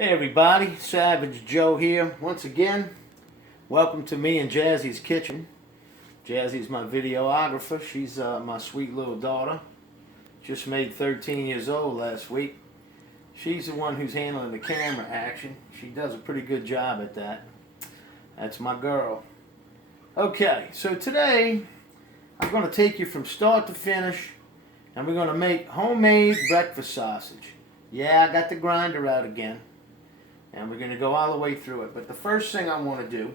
Hey everybody, Savage Joe here. Once again, welcome to me and Jazzy's kitchen. Jazzy's my videographer. She's my sweet little daughter. Just made 13 years old last week. She's the one who's handling the camera action. She does a pretty good job at that. That's my girl. Okay, so today I'm going to take you from start to finish and we're going to make homemade breakfast sausage. Yeah, I got the grinder out again. And we're going to go all the way through it. But the first thing I want to do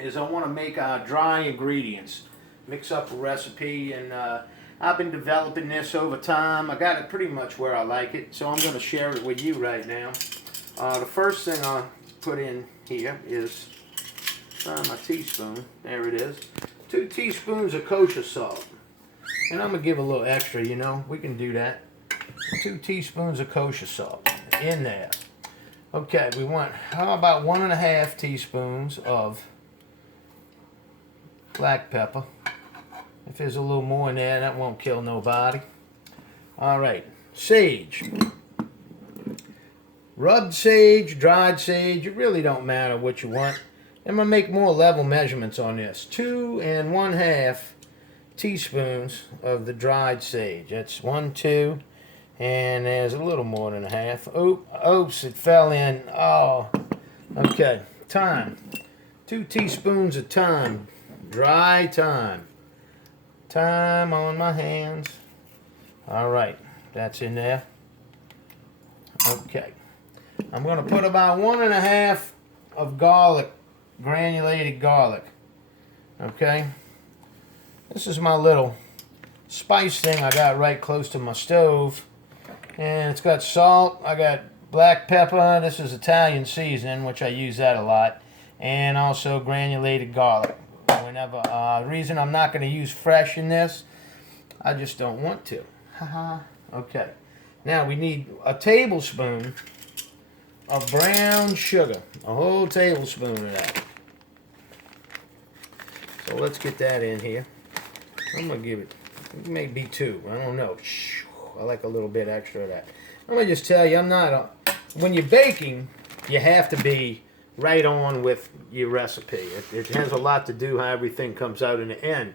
is I want to make our dry ingredients. Mix up a recipe, and I've been developing this over time. I got it pretty much where I like it, so I'm going to share it with you right now. The first thing I'll put in here is my teaspoon. There it is. 2 teaspoons of kosher salt. And I'm going to give a little extra, you know. We can do that. 2 teaspoons of kosher salt in there. Okay, we want, how about 1.5 teaspoons of black pepper. If there's a little more in there, that won't kill nobody. Alright, sage. Rubbed sage, dried sage, it really don't matter what you want. I'm going to make more level measurements on this. 2 1/2 teaspoons of the dried sage. That's 1, 2. And there's a little more than a half. Oops, it fell in. Oh, okay. Thyme. 2 teaspoons of thyme. Dry thyme. Thyme on my hands. All right, that's in there. Okay. I'm going to put about 1.5 of garlic, granulated garlic. Okay. This is my little spice thing I got right close to my stove. And it's got salt, I got black pepper, this is Italian seasoning, which I use that a lot, and also granulated garlic. Whenever, the reason I'm not going to use fresh in this, I just don't want to. Haha. Okay. Now we need a tablespoon of brown sugar, a whole tablespoon of that. So let's get that in here. I'm going to give it maybe 2, I don't know. I like a little bit extra of that. I'm going to just tell you, I'm not when you're baking, you have to be right on with your recipe. It has a lot to do how everything comes out in the end.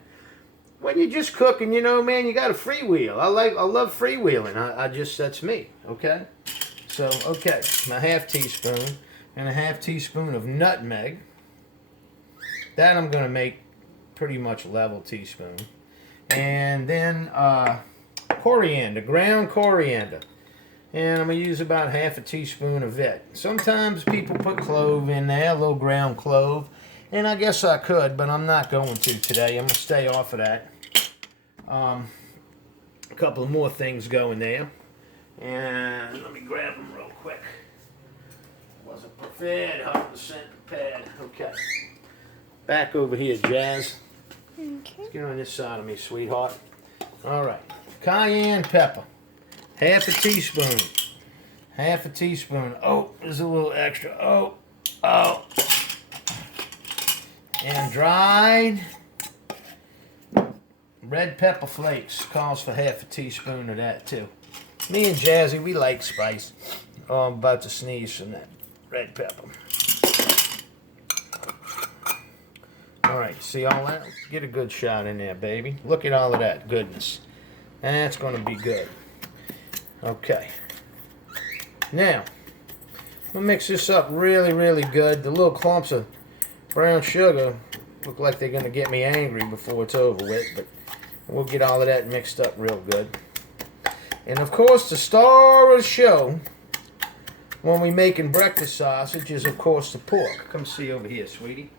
When you're just cooking, you know, man, you got to freewheel. I love freewheeling. That's me, okay? So, okay, my 1/2 teaspoon and a 1/2 teaspoon of nutmeg. That I'm going to make pretty much level teaspoon. And then, coriander, ground coriander, and I'm going to use about 1/2 teaspoon of it. Sometimes people put clove in there, a little ground clove, and I guess I could, but I'm not going to today. I'm going to stay off of that. A couple of more things go in there, and let me grab them real quick. Wasn't prepared, 100% prepared. Okay, back over here, Jazz. Okay. Let's get on this side of me, sweetheart. All right. Cayenne pepper, 1/2 teaspoon, 1/2 teaspoon. Oh, there's a little extra. Oh, and dried red pepper flakes calls for 1/2 teaspoon of that too. Me and Jazzy, we like spice. Oh, I'm about to sneeze from that red pepper. All right, see all that? Get a good shot in there, baby. Look at all of that goodness. That's going to be good. Okay. Now, we'll mix this up really, really good. The little clumps of brown sugar look like they're going to get me angry before it's over with, but we'll get all of that mixed up real good. And of course, the star of the show when we're making breakfast sausage is, of course, the pork. Come see over here, sweetie.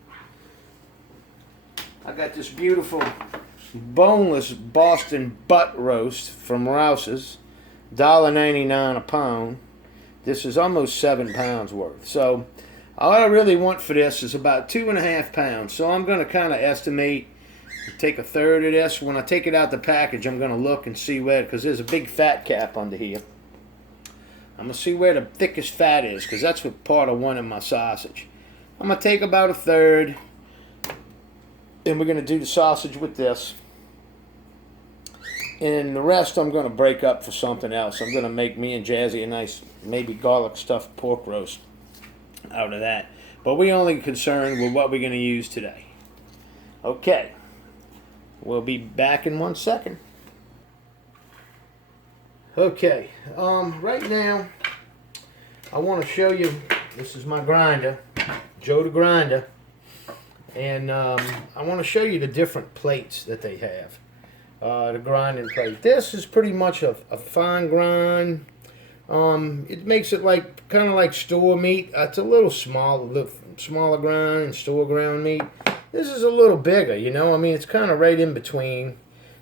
I got this beautiful boneless Boston butt roast from Rouse's, $1.99 a pound. This is almost 7 pounds worth. So all I really want for this is about 2.5 pounds. So I'm going to kind of estimate, take 1/3 of this. When I take it out the package, I'm going to look and see where, because there's a big fat cap under here. I'm going to see where the thickest fat is, because that's what part I want in my sausage. I'm going to take about 1/3. Then we're going to do the sausage with this. And the rest I'm going to break up for something else. I'm going to make me and Jazzy a nice, maybe garlic stuffed pork roast out of that. But we only concerned with what we're going to use today. Okay. We'll be back in 1 second. Okay. Right now, I want to show you, this is my grinder, Joe the Grinder. And I want to show you the different plates that they have. The grinding plate. This is pretty much a fine grind. It makes it like kind of like store meat. It's a little smaller grind and store ground meat. This is a little bigger, you know. I mean, it's kind of right in between.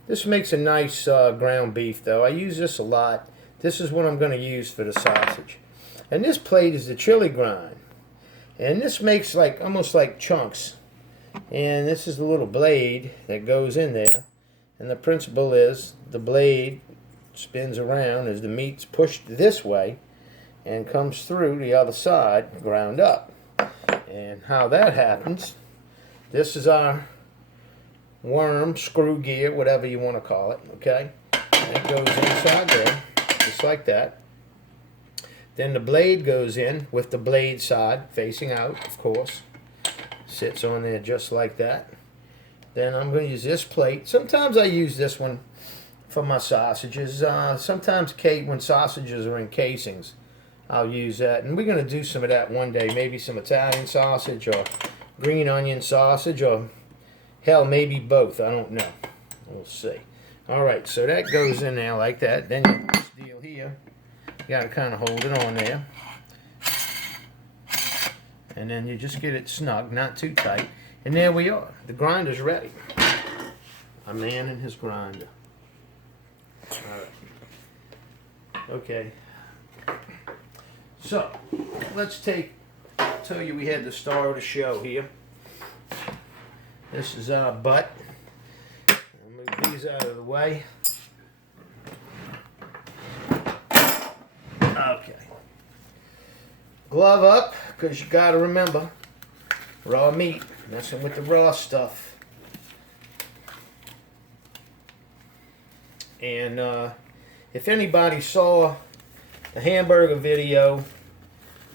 This makes a nice ground beef, though. I use this a lot. This is what I'm going to use for the sausage. And this plate is the chili grind. And this makes like almost like chunks. And this is the little blade that goes in there. And the principle is the blade spins around as the meat's pushed this way and comes through the other side, ground up. And how that happens, this is our worm, screw gear, whatever you want to call it, okay? And it goes inside there, just like that. Then the blade goes in with the blade side facing out, of course. Sits on there just like that. Then I'm going to use this plate. Sometimes I use this one for my sausages. Sometimes when sausages are in casings, I'll use that. And we're going to do some of that one day. Maybe some Italian sausage or green onion sausage or hell, maybe both. I don't know. We'll see. Alright, so that goes in there like that. Then this deal here, you got to kind of hold it on there. And then you just get it snug, not too tight. And there we are. The grinder's ready. A man and his grinder. Alright. Okay. So, let's tell you we had the star of the show here. This is our butt. I'll move these out of the way. Okay. Glove up, because you got to remember, raw meat. Messing with the raw stuff. And if anybody saw the hamburger video,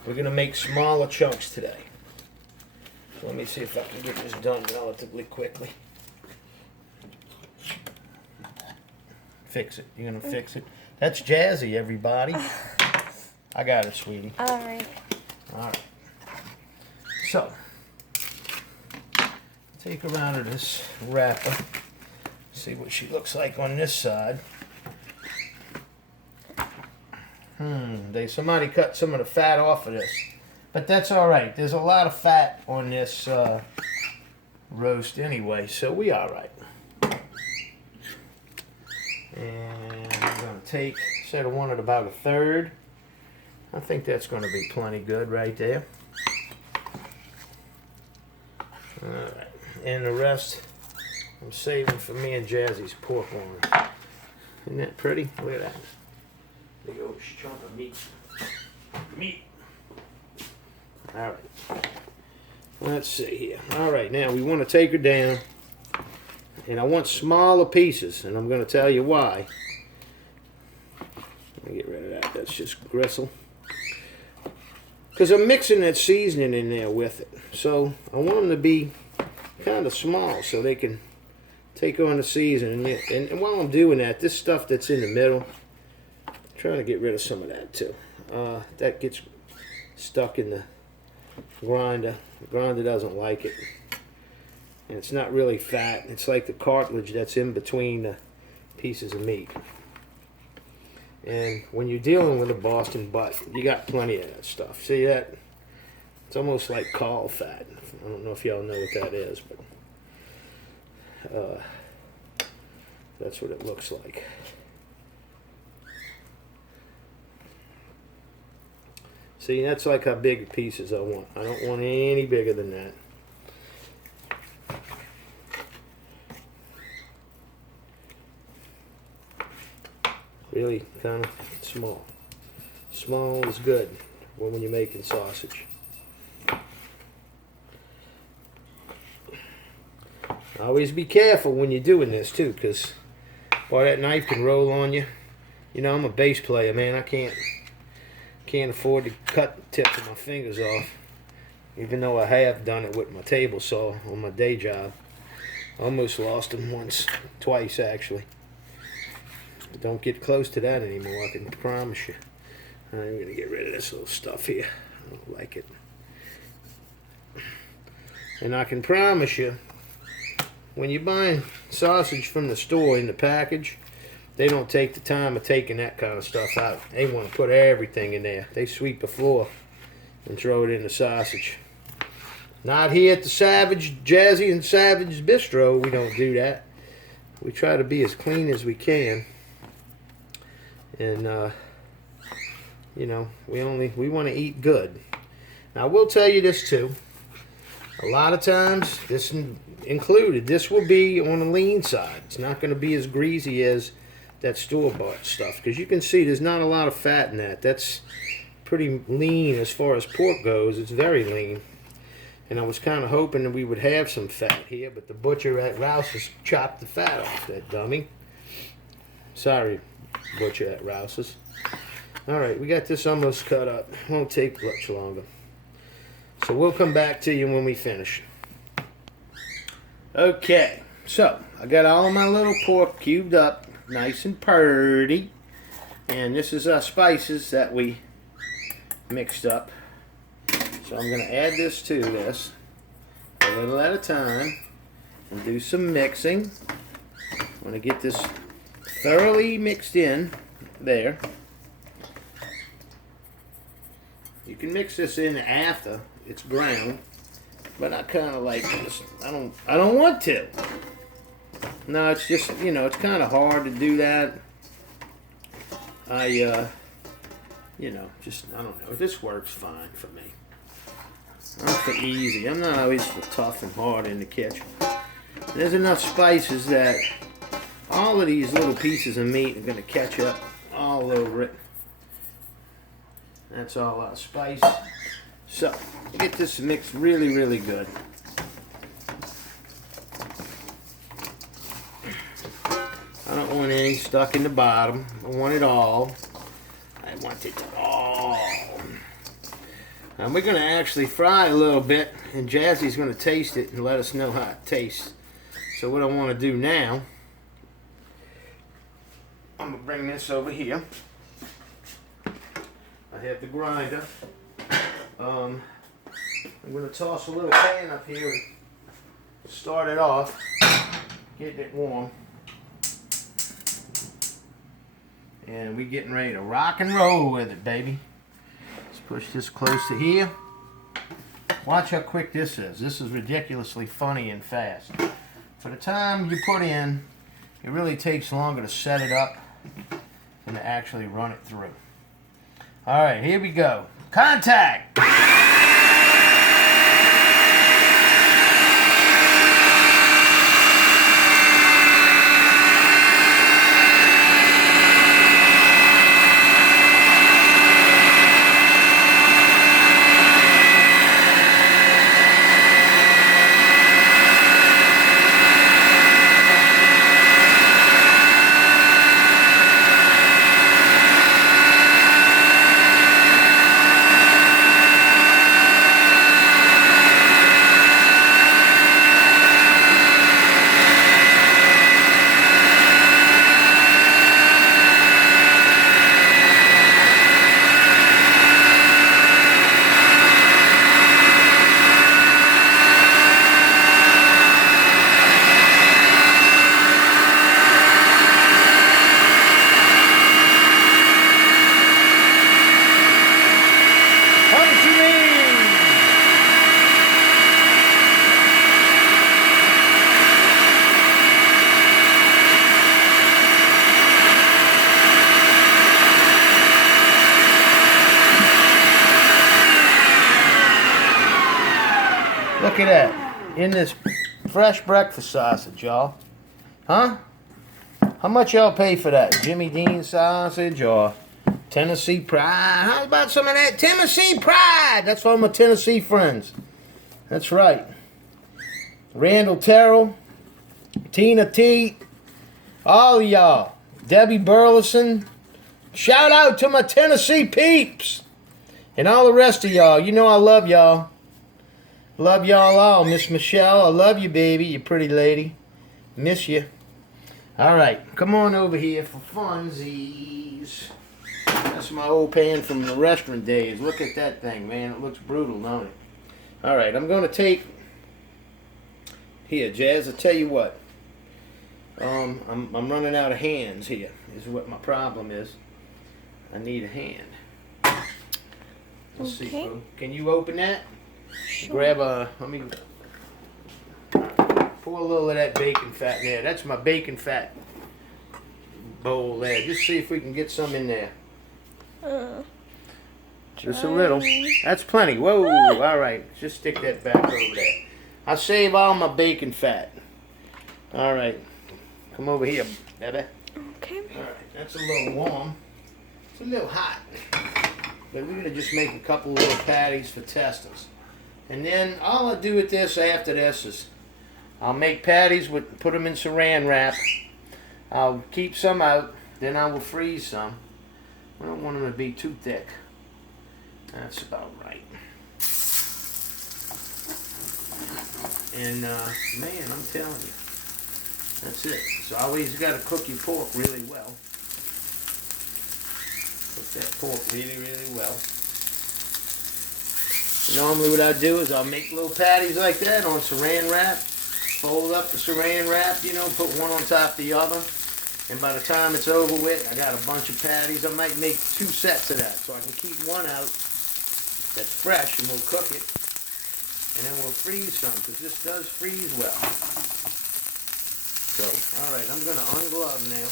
we're going to make smaller chunks today. So let me see if I can get this done relatively quickly. Fix it. You're going to fix it. That's Jazzy, everybody. I got it, sweetie. Alright. Alright. So, take her out of this wrapper. See what she looks like on this side. Somebody cut some of the fat off of this. But that's alright. There's a lot of fat on this roast anyway, so we alright. And I'm going to take, instead of one at about a third, I think that's going to be plenty good right there. Alright. And the rest I'm saving for me and Jazzy's pork loin. Isn't that pretty? Look at that. Big old chunk of meat. Alright. Let's see here. Alright, now we want to take her down. And I want smaller pieces, and I'm going to tell you why. Let me get rid of that. That's just gristle. Because I'm mixing that seasoning in there with it. So I want them to be kind of small so they can take on the seasoning. And while I'm doing that, this stuff that's in the middle, I'm trying to get rid of some of that too. That gets stuck in the grinder. The grinder doesn't like it. And it's not really fat. It's like the cartilage that's in between the pieces of meat. And when you're dealing with a Boston butt, you got plenty of that stuff. See that? It's almost like caul fat. I don't know if y'all know what that is, but that's what it looks like. See, that's like how big pieces I want. I don't want any bigger than that. Really kind of small. Small is good when you're making sausage. Always be careful when you're doing this too, because Boy, that knife can roll on you. You know, I'm a bass player, man. I can't afford to cut the tips of my fingers off. Even though I have done it with my table saw on my day job. Almost lost them once, twice actually. But don't get close to that anymore, I can promise you. I'm going to get rid of this little stuff here. I don't like it. And I can promise you, when you're buying sausage from the store in the package, they don't take the time of taking that kind of stuff out. They want to put everything in there. They sweep the floor and throw it in the sausage. Not here at the Jazzy and Savage Bistro. We don't do that. We try to be as clean as we can. And, you know, we want to eat good. Now, I will tell you this, too. A lot of times, this included, this will be on the lean side. It's not going to be as greasy as that store-bought stuff. Because you can see there's not a lot of fat in that. That's pretty lean as far as pork goes. It's very lean. And I was kind of hoping that we would have some fat here, but the butcher at Rouse's chopped the fat off, that dummy. Sorry, butcher at Rouse's. Alright, we got this almost cut up. Won't take much longer. So we'll come back to you when we finish. Okay, so I got all of my little pork cubed up, nice and purty. And this is our spices that we mixed up. So I'm going to add this to this a little at a time and do some mixing. I'm going to get this thoroughly mixed in there. You can mix this in after it's ground, but I kind of like this. I don't want to. No, it's just, you know, it's kind of hard to do that. You know, just, I don't know. This works fine for me. I'm for easy. I'm not always for tough and hard in the kitchen. There's enough spices that all of these little pieces of meat are going to catch up all over it. That's all our spice. So, get this mixed really, really good. I don't want any stuck in the bottom. I want it all. I want it all. And we're going to actually fry a little bit, and Jazzy's going to taste it and let us know how it tastes. So what I want to do now, I'm going to bring this over here. I have the grinder. I'm going to toss a little pan up here and start it off, getting it warm. And we're getting ready to rock and roll with it, baby. Push this close to here. Watch how quick this is. This is ridiculously funny and fast. For the time you put in, it really takes longer to set it up than to actually run it through. Alright, here we go. Contact! Look at that. In this fresh breakfast sausage, y'all. Huh? How much y'all pay for that? Jimmy Dean sausage or Tennessee Pride? How about some of that Tennessee Pride? That's for my Tennessee friends. That's right. Randall Terrell, Tina T, All of y'all. Debbie Burleson. Shout out to my Tennessee peeps. And all the rest of y'all. You know I love y'all. Love y'all all. Miss Michelle, I love you, baby. You pretty lady. Miss you. Alright, come on over here for funsies. That's my old pan from the restaurant days. Look at that thing, man. It looks brutal, don't it? Alright, I'm going to take... Here, Jazz, I'll tell you what. I'm running out of hands here. Is what my problem is. I need a hand. Let's see, bro. Can you open that? Sure. Grab a... Let me... Pour a little of that bacon fat there. That's my bacon fat bowl there. Just see if we can get some in there. Just a little. That's plenty. Whoa. All right. Just stick that back over there. I'll save all my bacon fat. All right. Come over here, baby. Okay. All right. That's a little warm. It's a little hot. But we're going to just make a couple little patties for testers. And then all I do with this after this is I'll make patties, put them in saran wrap. I'll keep some out. Then I will freeze some. I don't want them to be too thick. That's about right. And man, I'm telling you, that's it. So always got to cook your pork really well. Cook that pork really, really well. Normally what I do is I'll make little patties like that on saran wrap. Fold up the saran wrap, you know, put one on top of the other. And by the time it's over with, I got a bunch of patties. I might make 2 sets of that. So I can keep one out that's fresh and we'll cook it. And then we'll freeze some, because this does freeze well. So, alright, I'm going to unglove now.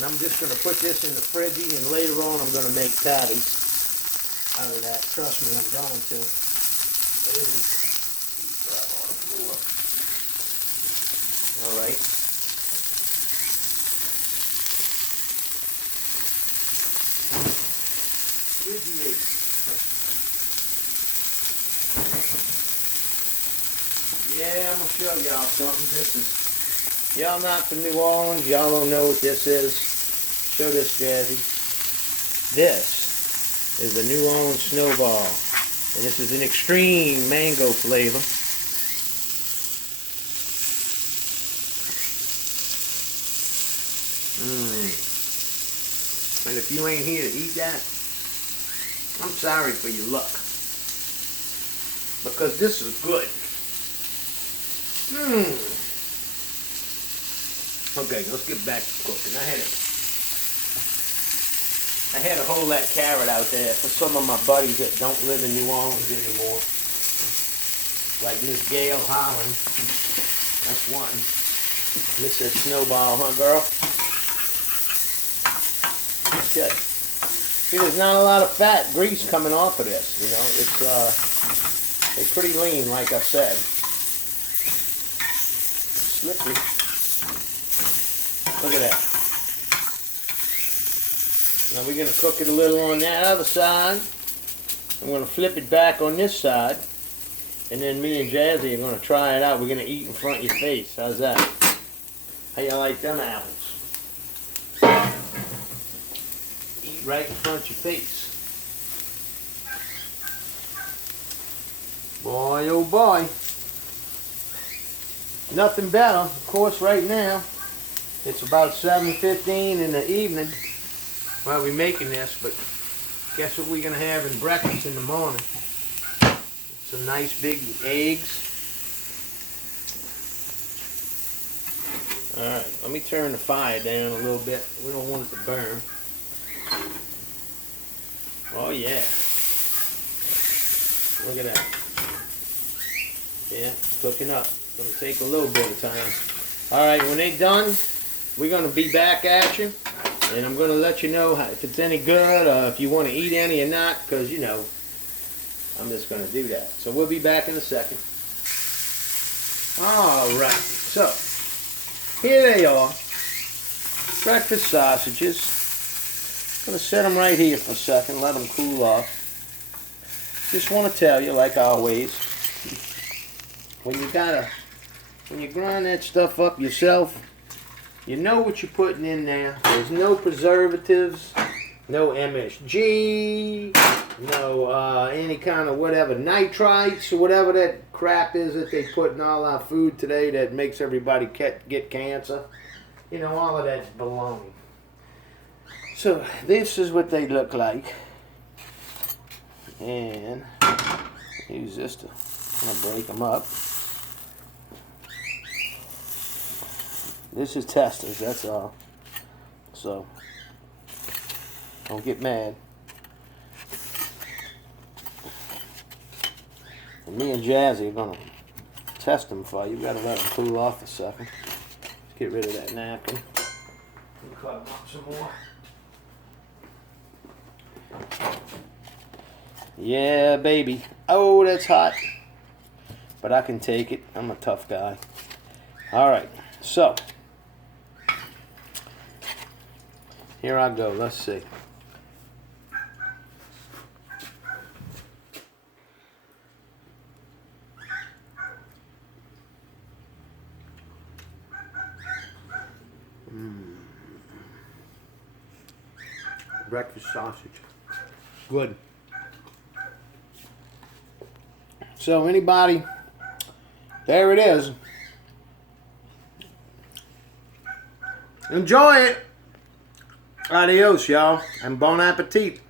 And I'm just going to put this in the fridge, and later on I'm going to make patties out of that. Trust me, I'm going to. Alright. Yeah, I'm going to show y'all something. This is, y'all not from New Orleans, y'all don't know what this is. Show this, Jazzy. This is a New Orleans snowball. And this is an extreme mango flavor. And if you ain't here to eat that, I'm sorry for your luck. Because this is good. Okay, let's get back to cooking. I had to hold that carrot out there for some of my buddies that don't live in New Orleans anymore. Like Miss Gail Holland. That's one. Miss that snowball, huh, girl? Okay. See, there's not a lot of fat, grease coming off of this, you know. It's pretty lean, like I said. Slippery. Look at that. Now we're going to cook it a little on that other side. I'm going to flip it back on this side. And then me and Jazzy are going to try it out. We're going to eat in front of your face. How's that? How you like them apples? Eat right in front of your face. Boy, oh boy. Nothing better. Of course, right now, it's about 7:15 in the evening while we're making this, but guess what we're going to have in breakfast in the morning? Some nice big eggs. Alright, let me turn the fire down a little bit. We don't want it to burn. Oh yeah. Look at that. Yeah, it's cooking up. It's going to take a little bit of time. Alright, when they're done, we're going to be back at you. And I'm going to let you know if it's any good or if you want to eat any or not, because, you know, I'm just going to do that. So we'll be back in a second. Alright, so here they are. Breakfast sausages. I'm going to set them right here for a second, let them cool off. Just want to tell you, like always, when you grind that stuff up yourself, You know what you're putting in there. There's no preservatives, no MSG, no any kind of whatever, nitrites or whatever that crap is that they put in all our food today that makes everybody get cancer. You know, all of that's baloney. So this is what they look like. And use this to break them up. This is testers, that's all. So, don't get mad. And me and Jazzy are going to test them for you. You got to let them cool off a second. Let's get rid of that napkin. And cut them up some more. Yeah, baby. Oh, that's hot. But I can take it. I'm a tough guy. Alright, so. Here I go. Let's see. Breakfast sausage. Good. So anybody, there it is. Enjoy it. Adios, y'all, and bon appetit.